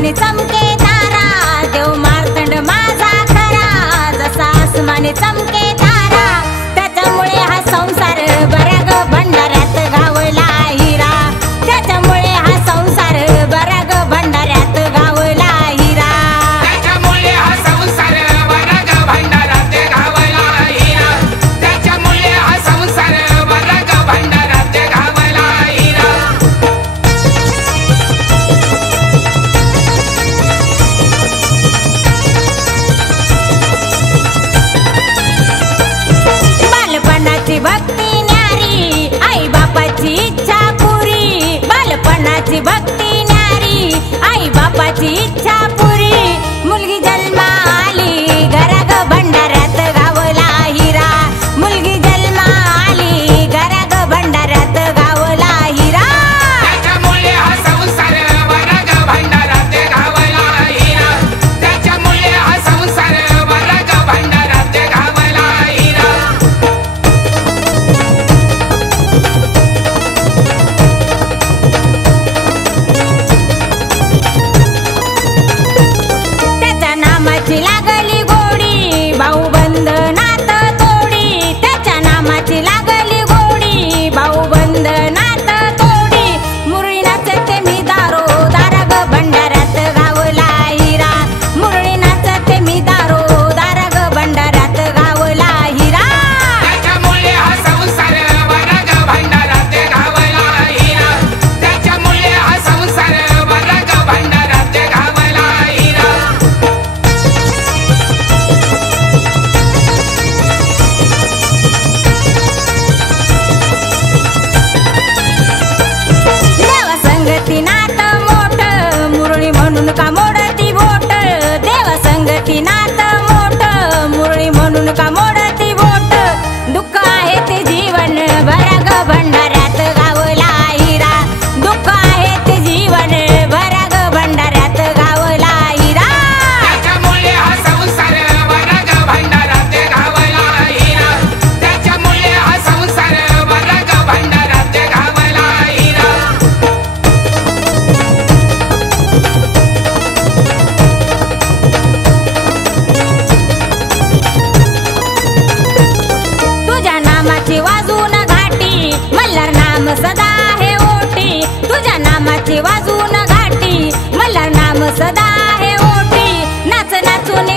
आसमानी चमके तारा, देव मार्तंड माझा खरा, जसा आसमानी चमके तारा, त्याच्यामुळे हा संसार बरा ग भंडाऱ्यात गावला हिरा, त्याच्यामुळे हा संसार बरा ग भंडाऱ्यात गावला हिरा, त्याच्यामुळे हा संसार बरा ग भंडाऱ्यात गावला हिरा, त्याच्यामुळे हा संसार बरा ग भंडाऱ्यात गावला हिरा. बालपणाची भक्ती न्यारी, आई बापाची इच्छा पुरी, बालपणाची भक्ती न्यारी, आई बापाची इच्छा पुरी, मुलगी जन्मा आली घरा ग भंडाऱ्यात गावला हिरा, मुलगी जन्मा आली घरा ग भंडाऱ्यात गावला हिरा, त्याच्यामुळे हा संसार बरा ग भंडाऱ्यात गावला हिरा, त्याच्यामुळे हा संसार बरा ग भंडाऱ्यात गावला हिरा. त्याच्या नामाची लागली गोडी, भाऊ बंधनात तोडी, त्याच्या नामाची लागली गोडी, भाऊ बंधनात तोडी, मुरळी नाचते मी दारो दारा ग भंडाऱ्यात गावला हिरा, मुरळी नाचते मी दारो दारा ग भंडाऱ्यात गावला हिरा, त्याच्यामुळे हा संसार बरा ग भंडाऱ्यात गावला हिरा, त्याच्यामुळे हा संसार बरा ग भंडाऱ्यात गावला हिरा. देवा संगती नात मोठ, मुरळी म्हणून का मोडती बोट, देवा संगती नात मोठ, मुरळी म्हणून का मोडती बोट, दुःख आहे ते जीवन भरा ग भंडाऱ्यात गावला हिरा, दुःख आहे ते जीवन भरा ग भंडाऱ्यात गावला हिरा, त्याच्यामुळे हा संसार बरा ग भंडाऱ्यात गावला हिरा, त्याच्यामुळे हा संसार बरा ग भंडाऱ्यात गावला हिरा. तुझ्या नामाची वाजून घाटी, मल्हार नाम सदा आहे ओटी, तुझ्या नामाची वाजून घाटी, मल्हार नाम सदा आहे ओटी, नाच नाचून